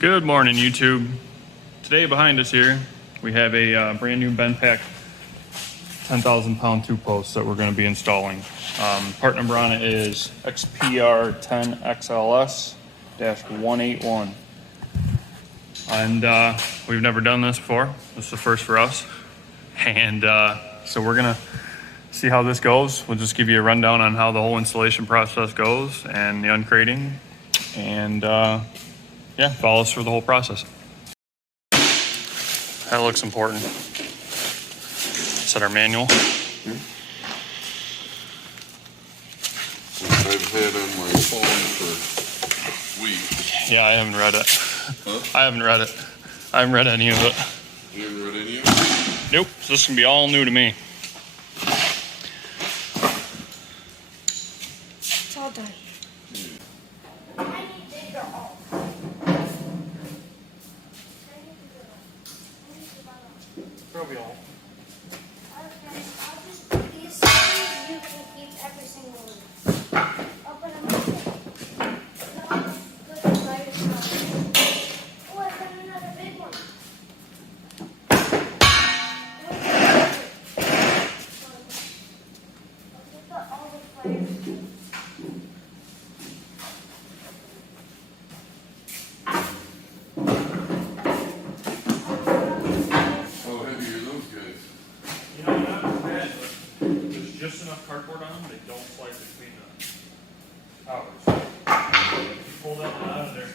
Good morning, YouTube. Today behind us here, we have a brand new Bendpak 10,000 pound two post that we're going to be installing. Part number on it is XPR10XLS-181. And we've never done this before. This is the first for us. And so we're going to see how this goes. We'll just give you a rundown on how the whole installation process goes and the uncrating. And yeah, follow us through the whole process. That looks important. Set our manual. I've had on my phone for weeks. Yeah, I haven't read it. Huh? I haven't read it. I haven't read any of it. You haven't read any of it? Nope, so this is gonna be all new to me. It's all done. Probably all. Okay, I'll just put these so you can keep every single one. I'll put them up there. Put them by yourself. Oh, I found another big one. I'll put all the fires. You know, not too bad, but there's just enough cardboard on them, they don't slide between the towers. If you pull that one out of there,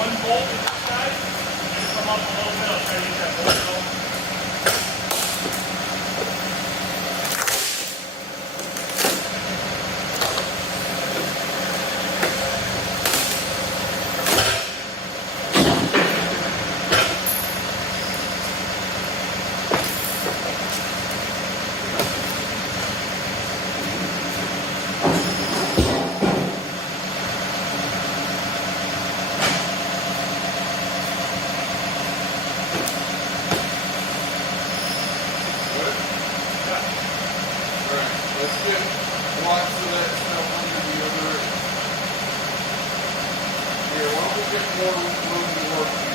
one bolt to this side, and come up a little bit, I'll try to get that bolt going. Let's get lots of that stuff under the other. Here, why don't we get more room to work with?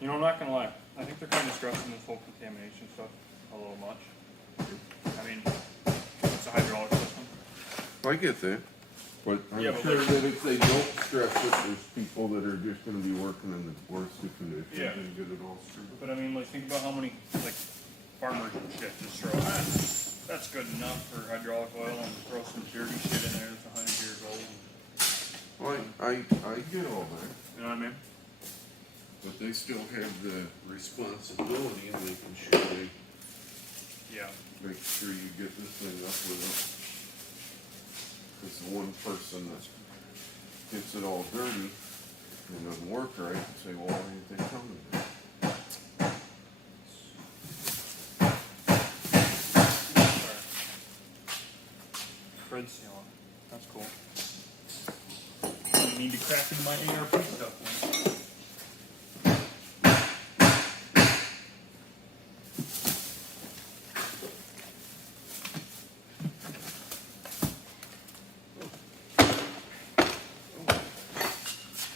You know, I'm not gonna lie. I think they're kind of stressing this whole contamination stuff a little much. I mean, it's a hydraulic system. I get that. But I'm Yeah, but sure that if they don't stress it, there's people that are just going to be working in the worst of conditions Yeah. and get it all screwed. But I mean, like, think about how many, like, farmers and shit just throw, that's good enough for hydraulic oil, and throw some dirty shit in there that's 100 years old. Well, I get all that. You know what I mean? But they still have the responsibility of making sure they Yeah. make sure you get this thing up with Cause the one person that gets it all dirty and doesn't work right, and say, well, why ain't they coming? Fred sealant. That's cool. I need to crack into my ARP stuff.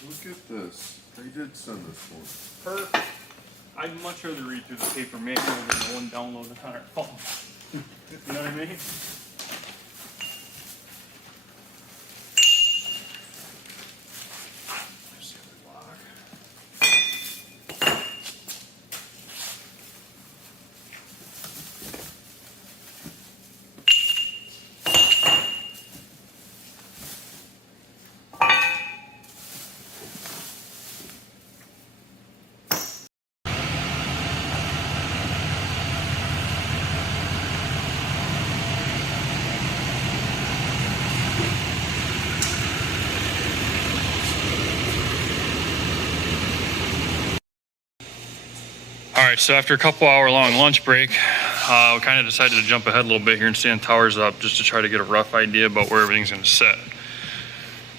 Look at this. They did send us one. Perfect. I'd much rather read through the paper manual than the one downloaded on our phone. You know what I mean? There's the other block. All right, so after a couple hour long lunch break, we kind of decided to jump ahead a little bit here and stand towers up just to try to get a rough idea about where everything's going to sit.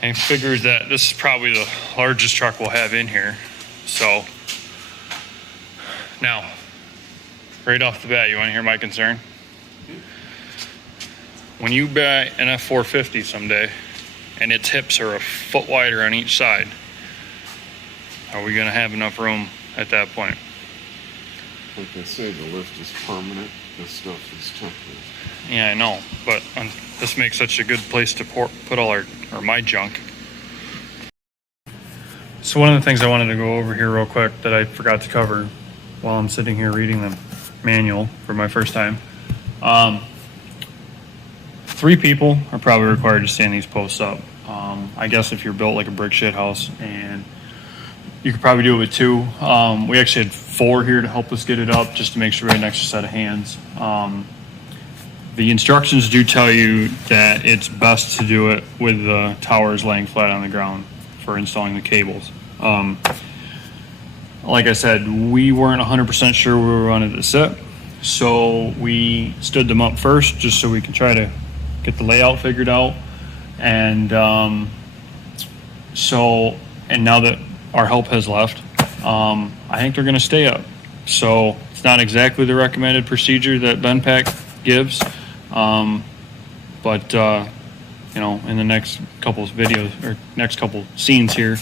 And figured that this is probably the largest truck we'll have in here. So now, right off the bat, you want to hear my concern? When you buy an F450 someday and its hips are a foot wider on each side, are we going to have enough room at that point? Like I say, the lift is permanent. This stuff is temporary. Yeah, I know, but this makes such a good place to put all my junk. So one of the things I wanted to go over here real quick that I forgot to cover while I'm sitting here reading the manual for my first time. 3 people are probably required to stand these posts up. I guess if you're built like a brick shit house, and you could probably do it with 2. We actually had 4 here to help us get it up, just to make sure we had an extra set of hands. The instructions do tell you that it's best to do it with the towers laying flat on the ground for installing the cables. Like I said, we weren't 100% sure where we wanted to sit, so we stood them up first just so we can try to get the layout figured out. And now that our help has left, I think they're going to stay up. So it's not exactly the recommended procedure that Bendpak gives, but in the next couple of videos or next couple scenes here,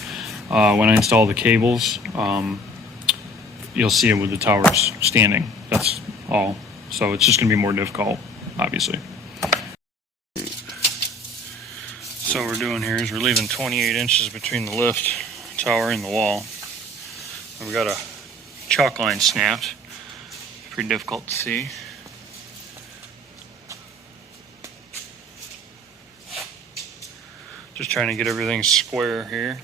when I install the cables, you'll see it with the towers standing. That's all. So it's just going to be more difficult, obviously. So what we're doing here is we're leaving 28 inches between the lift tower and the wall. And we got a chalk line snapped. Pretty difficult to see. Just trying to get everything square here.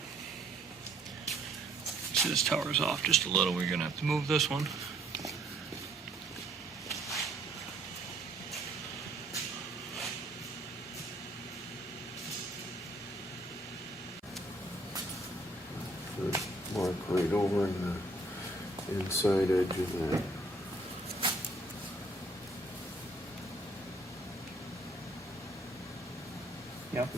See, this tower's off just a little. We're gonna have to move this one. Mark right over in the inside edge of that. Yep.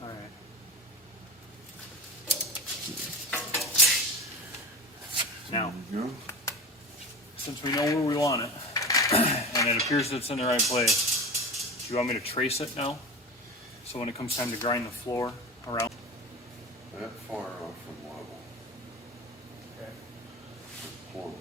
All right. Now, since we know where we want it, and it appears that it's in the right place, do you want me to trace it now? So when it comes time to grind the floor around? That far off from level. Okay. Plumb.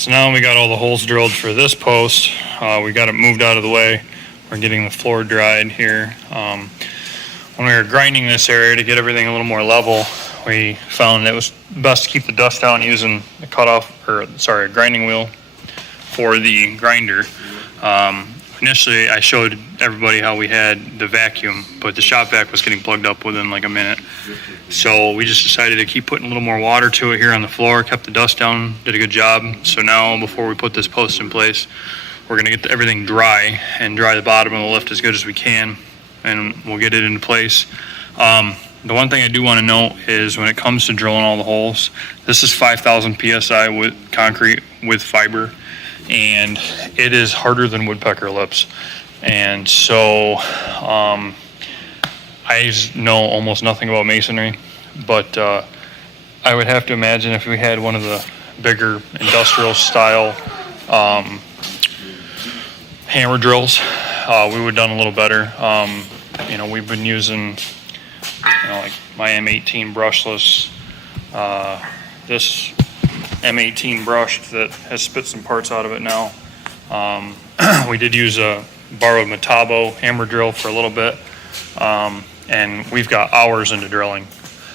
So now we got all the holes drilled for this post. We got it moved out of the way. We're getting the floor dried here. When we were grinding this area to get everything a little more level, we found it was best to keep the dust down using a a grinding wheel for the grinder. Initially, I showed everybody how we had the vacuum, but the shop vac was getting plugged up within like a minute. So we just decided to keep putting a little more water to it here on the floor, kept the dust down, did a good job. So now before we put this post in place, we're gonna get everything dry and dry the bottom of the lift as good as we can, and we'll get it into place. The one thing I do want to note is when it comes to drilling all the holes, this is 5,000 PSI with concrete with fiber, and it is harder than woodpecker lips. And so I know almost nothing about masonry, but I would have to imagine if we had one of the bigger industrial style hammer drills, we would have done a little better. We've been using like my M18 brushless, this M18 brushed that has spit some parts out of it now. We did use a borrowed Metabo hammer drill for a little bit, and we've got hours into drilling.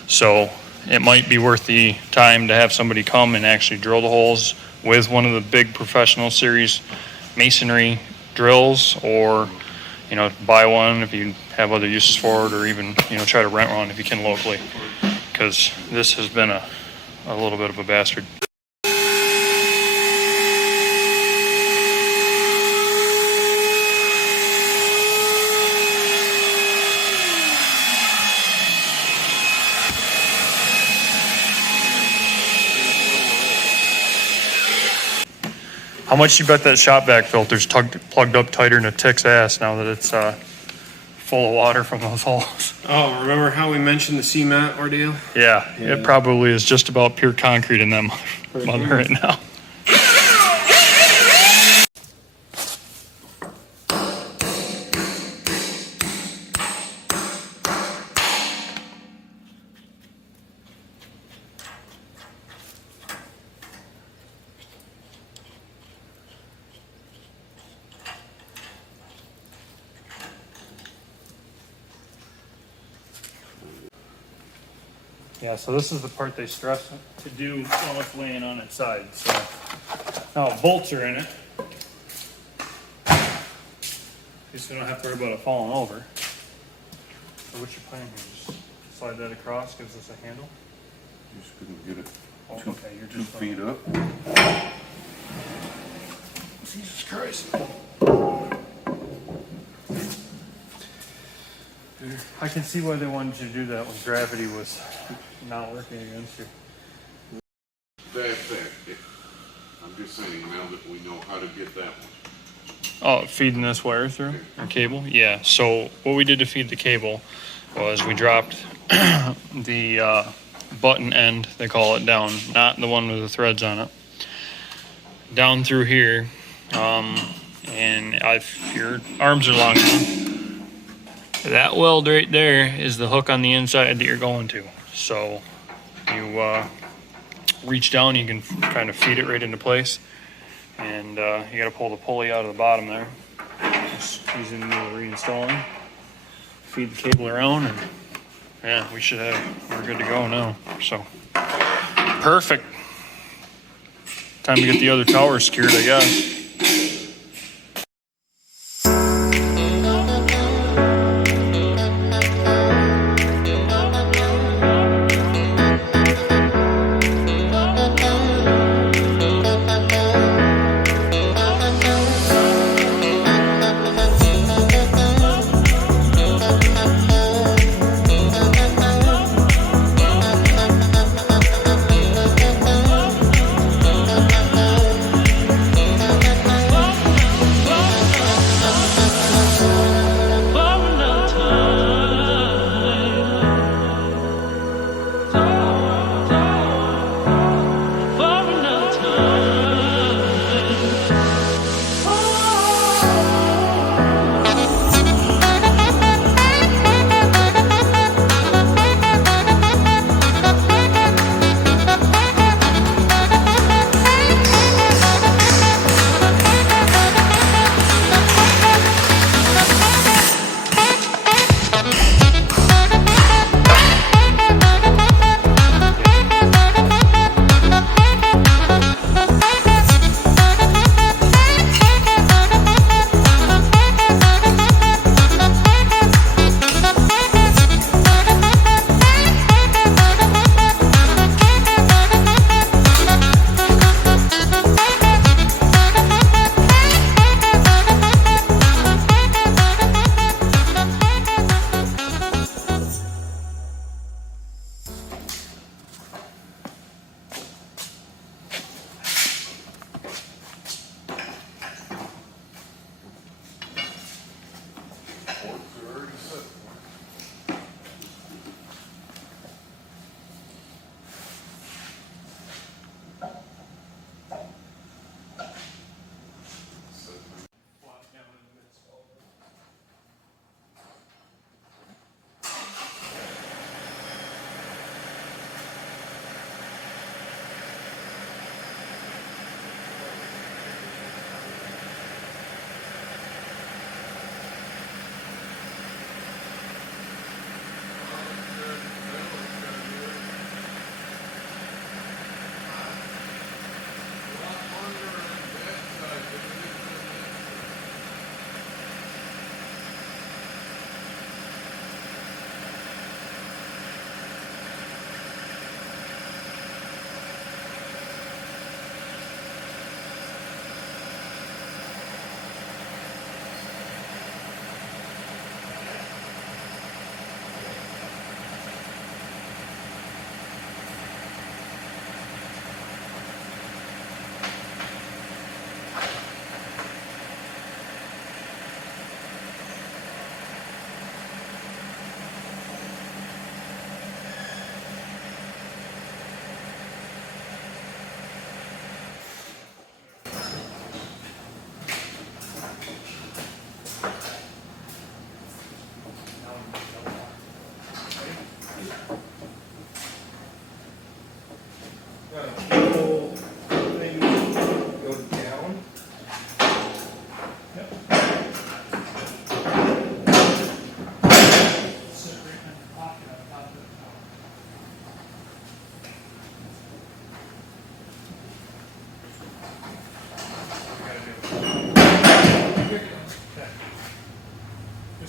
So it might be worth the time to have somebody come and actually drill the holes with one of the big professional series masonry drills, or buy one if you have other uses for it, or even try to rent one if you can locally, because this has been a little bit of a bastard. How much you bet that shop vac filter's plugged up tighter than a tick's ass now that it's full of water from those holes? Oh, remember how we mentioned the cement ordeal? Yeah, it probably is just about pure concrete in that mother right now. Yeah, so this is the part they stress to do while it's laying on its side. So now bolts are in it. At least we don't have to worry about it falling over. So what's your plan here? Just slide that across, gives us a handle? Just couldn't get it Oh, okay, you're 2 just feet up. Jesus Christ. I can see why they wanted you to do that when gravity was not working against you. I'm just saying now that we know how to get that one. Oh, feeding this wire through or cable? Yeah. So what we did to feed the cable was we dropped the button end, they call it, down, not the one with the threads on it, down through here. And if your arms are long enough, that weld right there is the hook on the inside that you're going to. So you reach down, you can kind of feed it right into place, and you got to pull the pulley out of the bottom there. Just easy to do the reinstalling. Feed the cable around, and yeah, we're good to go now. So perfect. Time to get the other tower secured, I guess.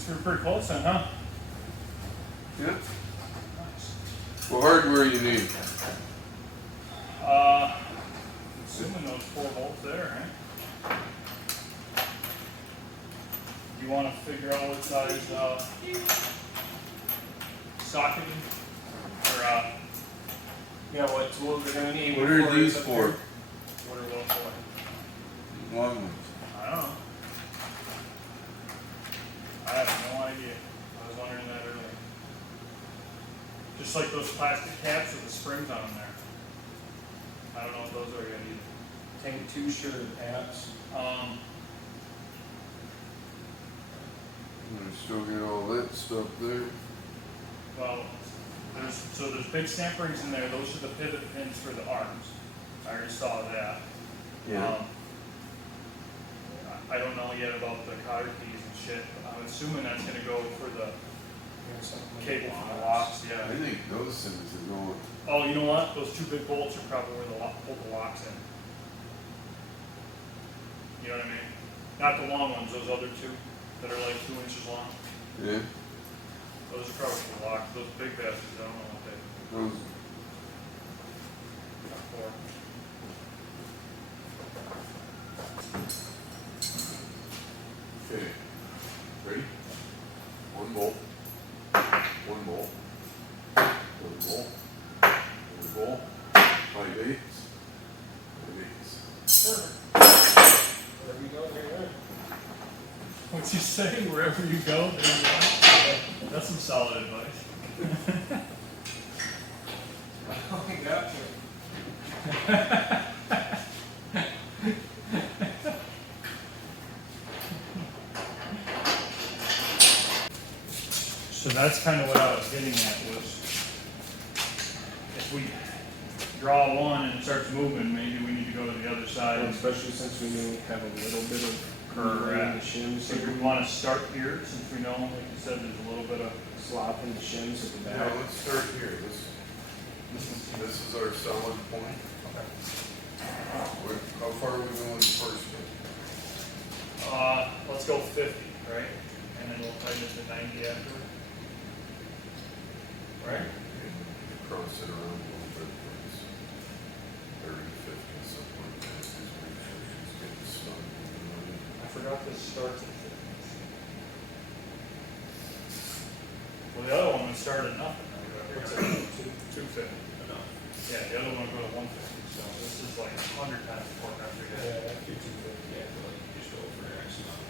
we're pretty close then, huh? Yeah. Nice. What hardware you need? Assuming those 4 bolts there, right? You want to figure out what size socket or Yeah, what tools we're gonna need? What are before these it's up for? there? what are those for? Long ones. I don't know. I have no idea. I was wondering that earlier. Just like those plastic caps with the springs on them there. I don't know what those are yet either. Tank 2 shirt apps. You still get all that stuff there. Well, there's big stamp rings in there. Those are the pivot pins for the arms. I already saw that. I don't know yet about the cotter keys and shit. I'm assuming that's gonna go for the cable for the locks. I Yeah. think those things are going. Oh, you know what? Those 2 big bolts are probably where the hold the locks in. You know what I mean? Not the long ones. Those other 2 that are like 2 inches long. Yeah. Those are probably for the locks. Those big bastards, I don't know what they Those. are for. Okay. Ready? 1 bolt. 1 bolt. 1 bolt. 1 bolt. 5/8. 5/8. Wherever you go, there you are. What's he say? Wherever you go, there you are. That's some solid advice. I got you. So that's kind of what I was getting at was if we draw one and it starts moving, maybe we need to go to the other side. Especially since we have a little bit of Correct. curve in the shims. So we want to start here since we know, like you said, there's a little bit of Slop in the shims at the Yeah, back. let's start here. This is our solid point. How far are we going first? let's go 50, right? And then we'll tighten it to 90 after. Right? Cross it around a little bit, please. 30, 50, something like that. Just make sure she's getting stuck. I forgot this starts at 50. Well, the other one would start at nothing. What's it? 250. Yeah, the other one would go to 150. So this is like 100 times more after that.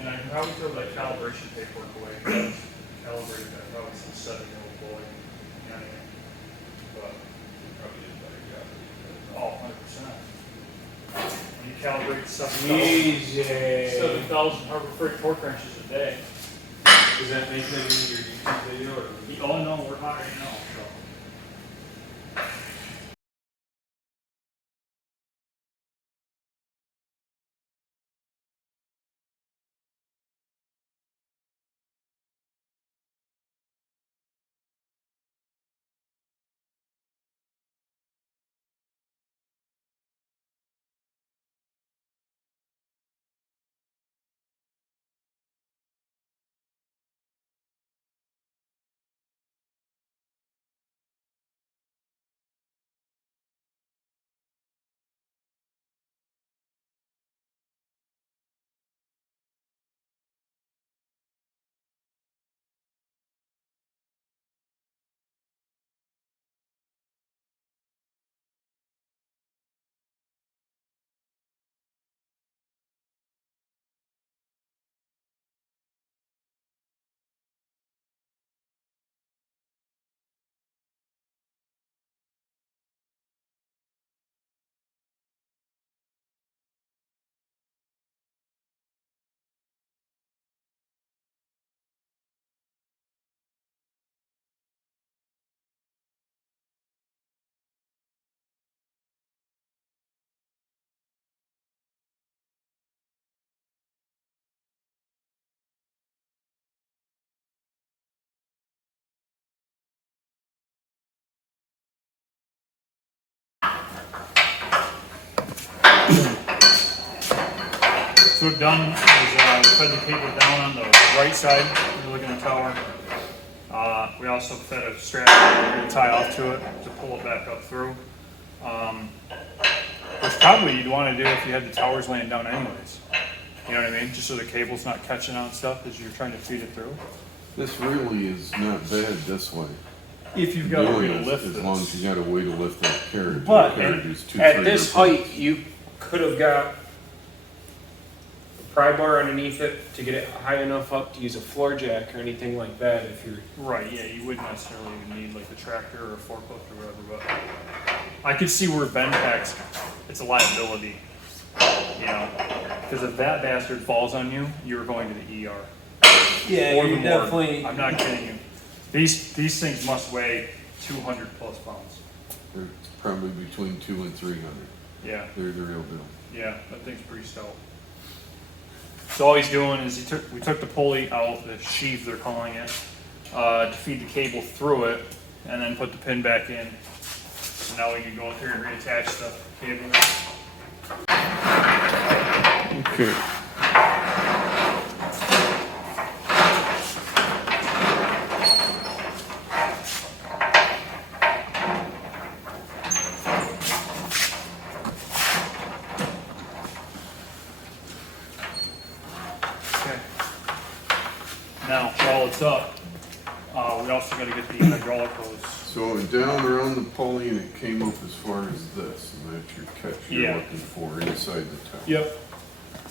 And I can probably throw that calibration paperwork away. Calibrate that, probably some 7-year-old boy. You know what I mean? But, oh, 100%. When you calibrate 7,000 Harbor Freight torque wrenches a day. Does that make it in your YouTube video or? Oh no, we're hot right now. So what we've done is we fed the cable down on the right side. You're looking at the tower. We also fed a strap we're going to tie off to it to pull it back up through. Which probably you'd want to do if you had the towers laying down anyways. You know what I mean? Just so the cable's not catching on stuff as you're trying to feed it through. This really is not bad this way. If you've got a way to Doing lift this, this. as long as you got a way to lift that carriage. But The carriage is 2, At 3 this or 4. height, you could have got a pry bar underneath it to get it high enough up to use a floor jack or anything like that if you're. Right, yeah, you wouldn't necessarily even need like a tractor or a forklift or whatever, but I could see where Bendpak's, it's a liability, you know, because if that bastard falls on you, you're going to the ER. Yeah, Or the you're morgue. definitely. I'm not kidding you. These things must weigh 200 plus pounds. They're probably between 200 and 300. Yeah, They're the real deal. yeah, that thing's pretty stout. So all he's doing is we took the pulley out, the sheath they're calling it, to feed the cable through it, and then put the pin back in. So now we can go up here and reattach the cable. Okay. Okay. Now, while it's up, we also got to get the hydraulic hose. So it went down around the pulley and it came up as far as this, and that's your catch you're Yeah. looking for inside the tower. Yep.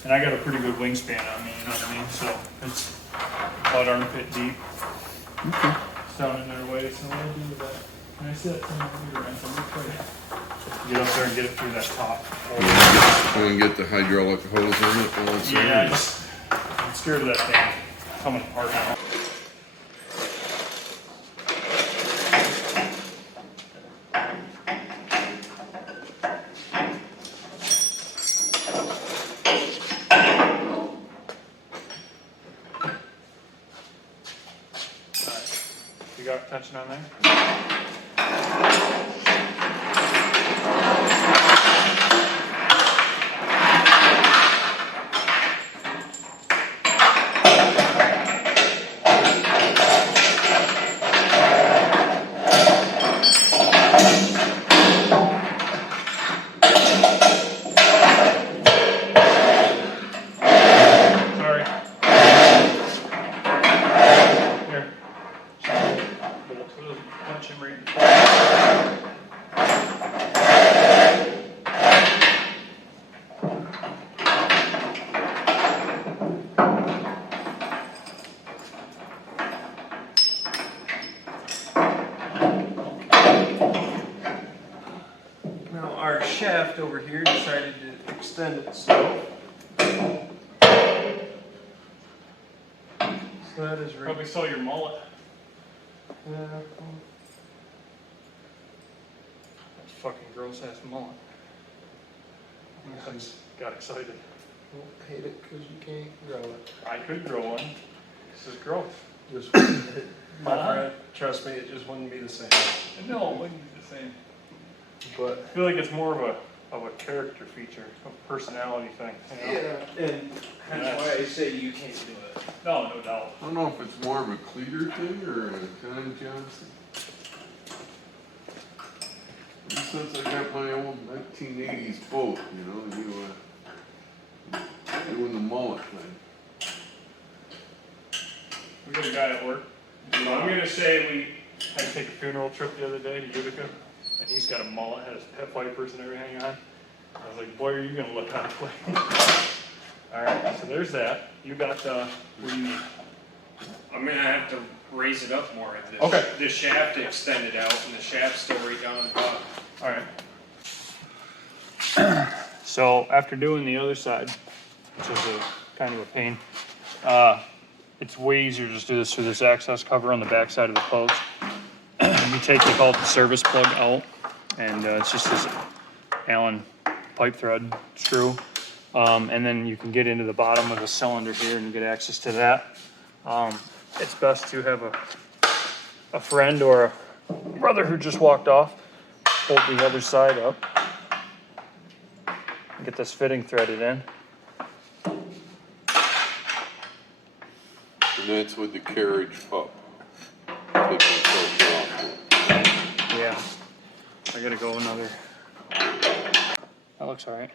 And I got a pretty good wingspan on me, you know what I mean? So it's about armpit deep. It's down in their way, so what do I do with that? Can I see that thing over your end? I'm gonna try to get up there and get it through that top hole. Go and get the hydraulic hose on it while it's Yeah, on. I'm scared of that thing coming apart now. Alright, you got tension on there? Sorry. Here. Punch him right in the face. Now our shaft over here decided to extend itself. So that is right. Probably saw your mullet. Yeah. That fucking gross ass mullet. I just got excited. Don't hate it because you can't grow it. I could grow one. This is gross. Just my friend, trust me, it just wouldn't be the same. No, it wouldn't be the same. But I feel like it's more of a character feature, a personality thing. You know? yeah, and that's why I say you can't do it. No, no doubt. I don't know if it's more of a cleater thing or a Don Johnson. Since I got my old 1980s boat, you know, doing the mullet thing. We got a guy at work. I'm gonna say we had to take a funeral trip the other day to Utica, and he's got a mullet, has pet vipers and everything on. I was like, boy, are you gonna look out of place. Alright, so there's that. You got, what do you need? I'm gonna have to raise it up more at this. Okay. The shaft extended out and the shaft's still right down on the bottom. Alright. So after doing the other side, which is a kind of a pain, it's way easier to just do this through this access cover on the back side of the post. You take, they call it the service plug out, and it's just this Allen pipe thread screw. And then you can get into the bottom of the cylinder here and get access to that. It's best to have a friend or a brother who just walked off hold the other side up. Get this fitting threaded in. And that's with the carriage up. Take the filter off. Yeah. I gotta go another. That looks alright.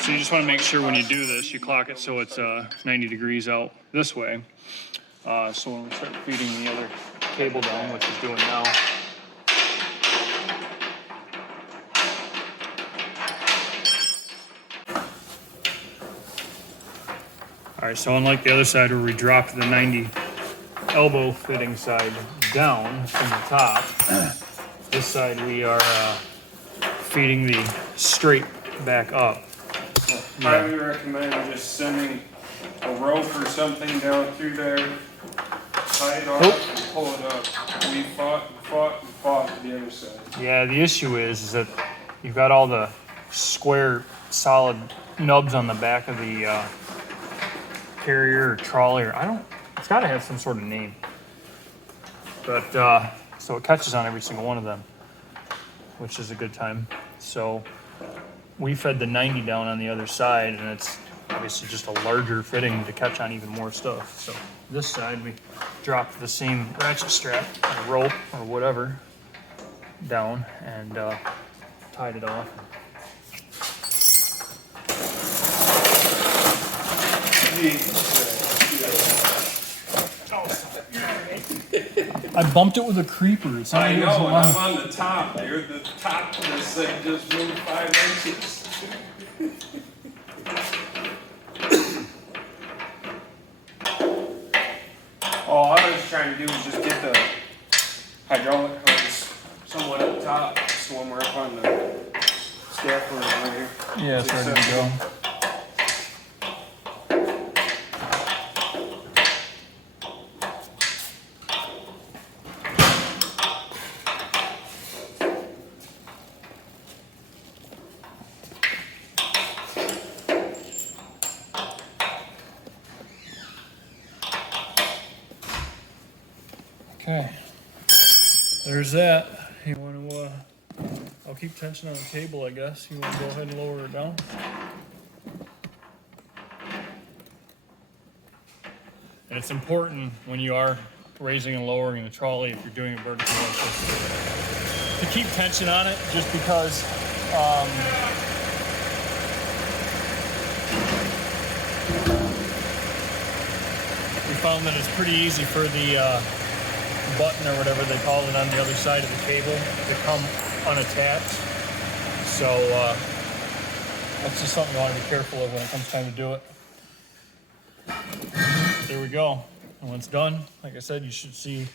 So you just want to make sure when you do this, you clock it so it's 90 degrees out this way. So when we start feeding the other cable down, which is doing now. Alright, so unlike the other side where we dropped the 90 elbow fitting side down from the top, this side we are feeding the straight back up. Highly recommend just sending a rope or something down through there, tie it off, and pull it up. We fought to the other side. Yeah, the issue is that you've got all the square, solid nubs on the back of the carrier or trolley, or it's got to have some sort of name. But so it catches on every single one of them, which is a good time. So we fed the 90 down on the other side, and it's obviously just a larger fitting to catch on even more stuff. So this side we dropped the same ratchet strap or rope or whatever down and tied it off. I bumped it with a creeper. It's not I even know, so and long. I'm on the top there. The top of this thing just moved 5 inches. All I was trying to do was just get the hydraulic hose somewhat up top, so when we're up on the scaffolding right here. Yeah, it's ready to go. Okay, there's that. You want to, I'll keep tension on the cable, I guess. You want to go ahead and lower it down? And it's important when you are raising and lowering the trolley, if you're doing it vertically like this, to keep tension on it, just because we found that it's pretty easy for the button or whatever they call it on the other side of the cable to come unattached. So that's just something you want to be careful of when it comes time to do it. There we go. And when it's done, like I said, you should see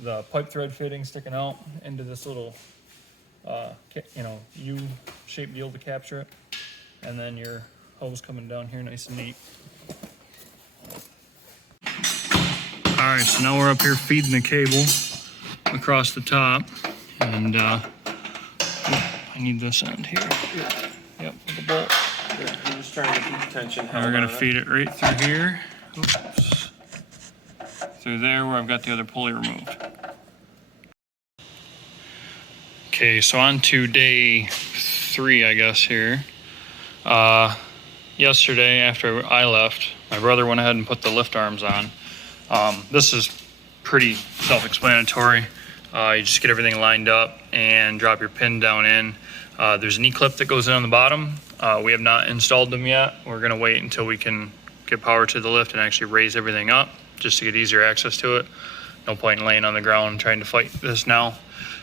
the pipe thread fitting sticking out into this little U-shaped deal to capture it, and then your hose coming down here nice and neat. All right, so now we're up here feeding the cable across the top, and I need this end here. Yep, with the bolt. I'm just trying to keep tension. And we're gonna feed it right through here. Oops. Through there where I've got the other pulley removed. Okay, so on to day 3, I guess, here. Yesterday, after I left, my brother went ahead and put the lift arms on. This is pretty self-explanatory. You just get everything lined up and drop your pin down in. There's an E-clip that goes in on the bottom. We have not installed them yet. We're gonna wait until we can get power to the lift and actually raise everything up just to get easier access to it. No point in laying on the ground and trying to fight this now.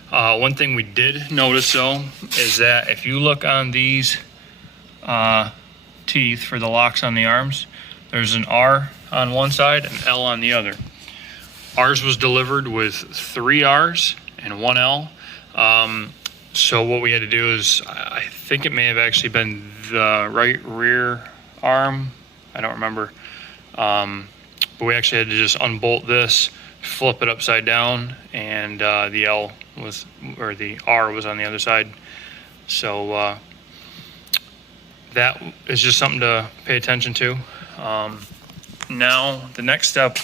One thing we did notice though is that if you look on these teeth for the locks on the arms, there's an R on one side and L on the other. Ours was delivered with 3 R's and 1 L. So what we had to do is, I think it may have actually been the right rear arm. I don't remember. But we actually had to just unbolt this, flip it upside down, and the L was, or the R was on the other side. So that is just something to pay attention to. Now the next step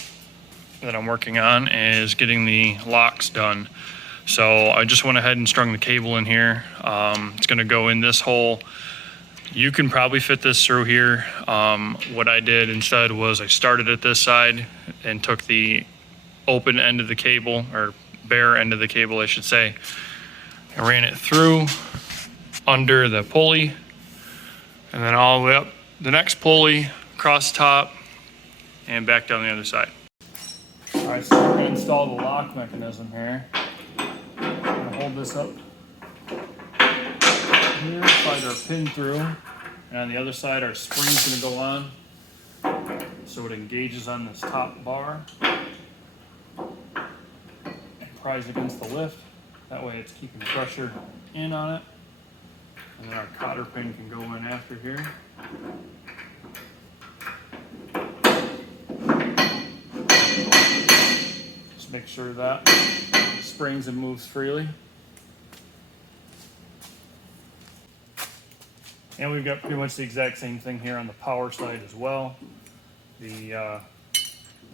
that I'm working on is getting the locks done. So I just went ahead and strung the cable in here. It's gonna go in this hole You can probably fit this through here. What I did instead was I started at this side and took the open end of the cable, or bare end of the cable I should say, and ran it through under the pulley and then all the way up the next pulley, across the top, and back down the other side. All right, so we're gonna install the lock mechanism here. I'm gonna hold this up here, slide our pin through, and on the other side our spring's gonna go on so it engages on this top bar and pries against the lift. That way it's keeping pressure in on it. And then our cotter pin can go in after here. Just make sure that springs and moves freely. And we've got pretty much the exact same thing here on the power side as well. Let me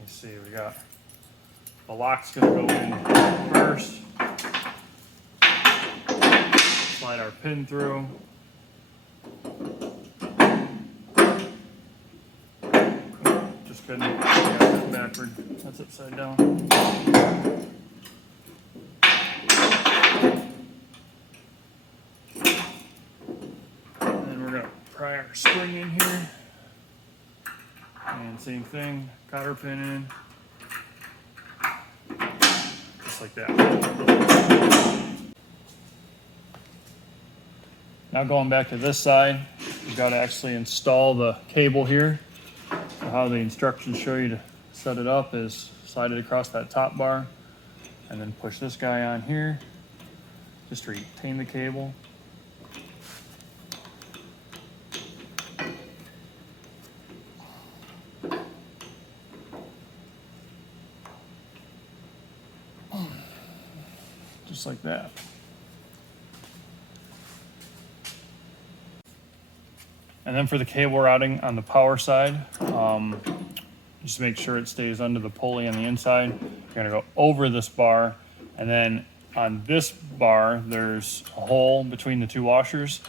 see, we got the lock's gonna go in first. Slide our pin through. Just couldn't get that backward. That's upside down. And then we're gonna pry our spring in here. And same thing, cotter pin in. Just like that. Now going back to this side, you've got to actually install the cable here. So how the instructions show you to set it up is slide it across that top bar and then push this guy on here just to retain the cable. Just like that. And then for the cable routing on the power side, just make sure it stays under the pulley on the inside. You're gonna go over this bar, and then on this bar, there's a hole between the two washers,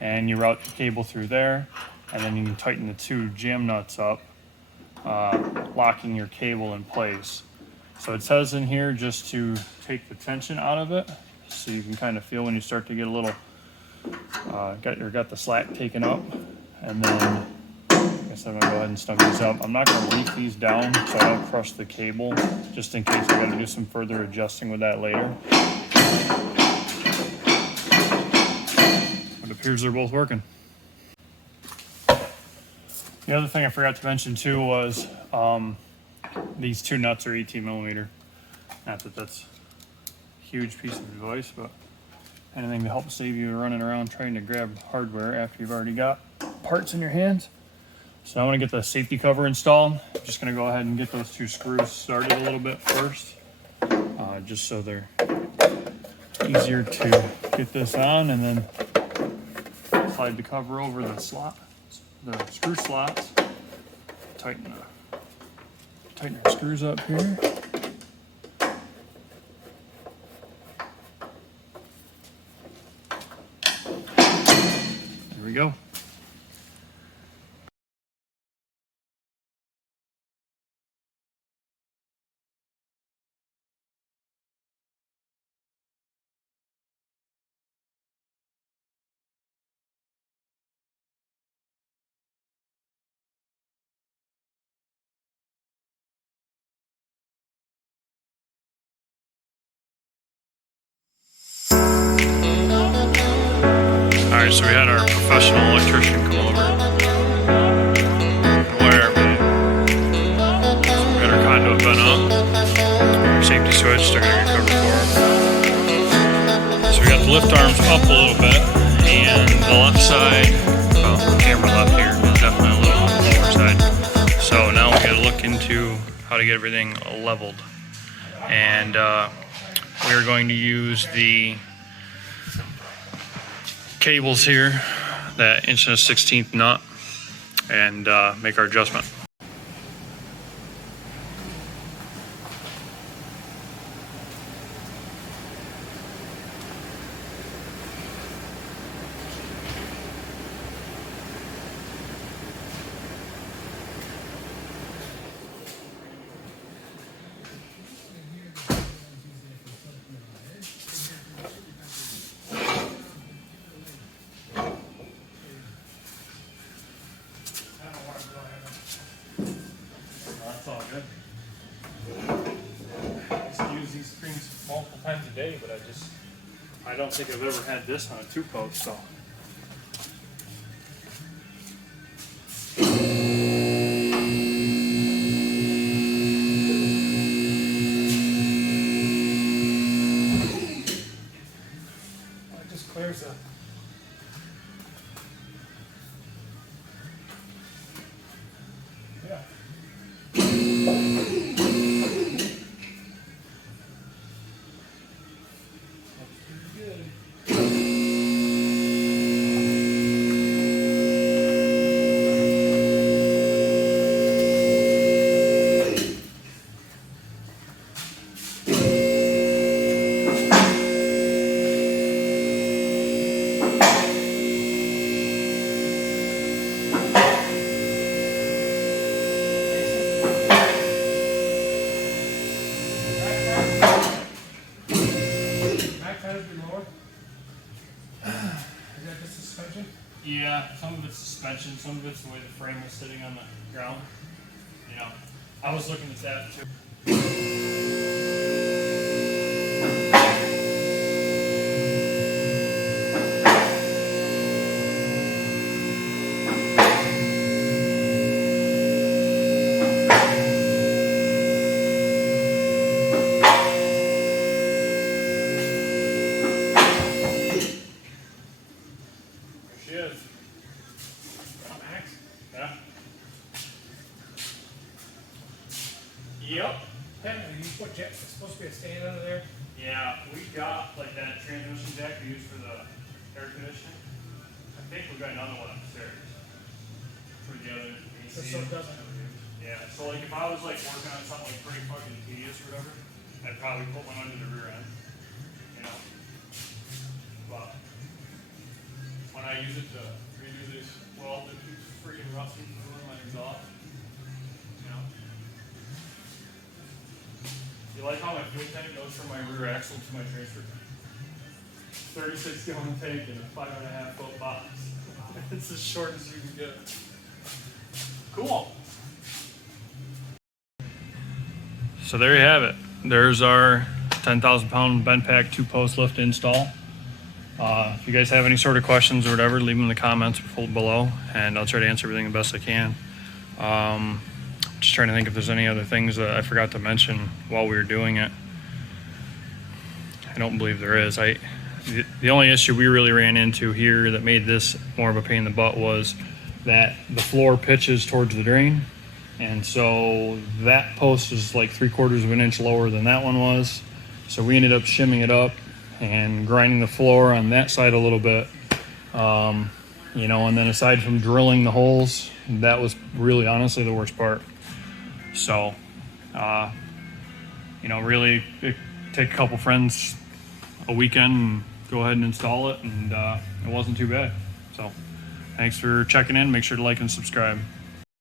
and you route the cable through there, and then you can tighten the two jam nuts up, locking your cable in place. So it says in here just to take the tension out of it, so you can kind of feel when you start to get a little, got the slack taken up. And then, I guess I'm gonna go ahead and snug these up. I'm not gonna leaf these down so I don't crush the cable, just in case I gotta do some further adjusting with that later. It appears they're both working. The other thing I forgot to mention too was these two nuts are 18 millimeter. Not that that's a huge piece of advice, but anything to help save you running around trying to grab hardware after you've already got parts in your hands. So I want to get the safety cover installed. I'm just going to go ahead and get those two screws started a little bit first, just so they're easier to get this on, and then slide the cover over the screw slots. Tighten our screws up here. There we go. Alright, so we had our professional electrician come over and wire everything. So we got our conduit bent up, our safety switch, they're going to get covered for them. So we got the lift arms up a little bit, and the left side, well, camera left here, is definitely a little on the lower side. So now we got to look into how to get everything leveled. And we are going to use the cables here, that 1 1/16 nut, and make our adjustment. I don't think I've ever had this on a 2-post, so. It just clears up. Yeah. Yeah, some of it's suspension, some of it's the way the frame was sitting on the ground. You know, I was looking at that too. There she is. Max? Yeah. Yep. Hey, you put jet, it's supposed to be a stand under there. Yeah, we got like that transmission jack we use for the air conditioning. I think we got another one upstairs for the other AC. Just so it doesn't. Yeah, so like if I was like working on something like pretty fucking tedious or whatever, I'd probably put one under the rear end, you know. But when I use it to redo this weld that keeps freaking rusty from my exhaust, you know. You like how my fuel tank goes from my rear axle to my transfer? 36-gallon tank in a 5.5-foot box. It's as short as you can get. Cool. So there you have it. There's our 10,000-pound Bendpak 2-post lift install. If you guys have any sort of questions or whatever, leave them in the comments below, and I'll try to answer everything the best I can. Just trying to think if there's any other things that I forgot to mention while we were doing it. I don't believe there is. The only issue we really ran into here that made this more of a pain in the butt was that the floor pitches towards the drain. And so that post is like 3/4 of an inch lower than that one was. So we ended up shimming it up and grinding the floor on that side a little bit. You know, and then aside from drilling the holes, that was really honestly the worst part. So, you know, really take a couple friends a weekend and go ahead and install it, and it wasn't too bad. So thanks for checking in. Make sure to like and subscribe.